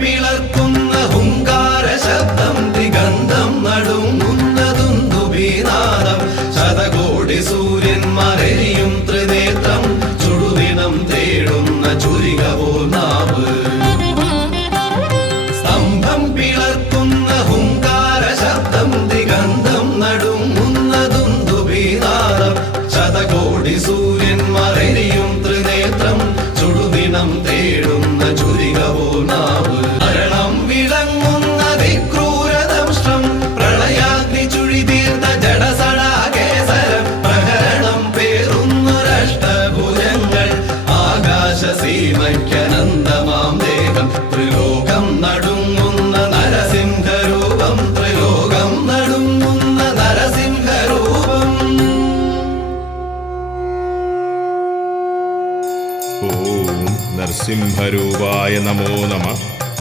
പിളർക്കുന്ന ഹുങ്കാര ശബ്ദം ദിഗന്ധം നടുങ്ങുന്ന ദുന്ദുഭീനാദം ശതകോടി സൂര്യന്മാരെയും ത്രിനേത്രം ചുടുദിനം തേടുന്ന ചുരിക പോൽ നാവ് സ്തംഭം പിളർക്കുന്ന ഹുങ്കാര ശബ്ദം ദിഗന്ധം നടുങ്ങുന്ന ദുന്ദുഭീനാദം ശതകോടി സൂര്യന്മാരെയും ത്രിനേത്രം ചുടുദിനം തേടുന്ന ചുരിക പോൽ നാവ് മരണം വിളങ്ങുന്ന വിക്രൂരദംഷ്ടം പ്രളയാഗ്നി ചുഴി തീർന്ന ജഡസടാകേസരം പ്രഹരണം പേറുന്നൊരഷ്ടഭുജങ്ങൾ ആകാശസീമയ്ക്കനന്തമാം ദേഹം ത്രിലോകം നടുങ്ങുന്ന നരസിംഹരൂപം ത്രിലോകം നടുങ്ങുന്ന നരസിംഹരൂപം. ഓം നരസിംഹരൂപായ നമോ നമഃ.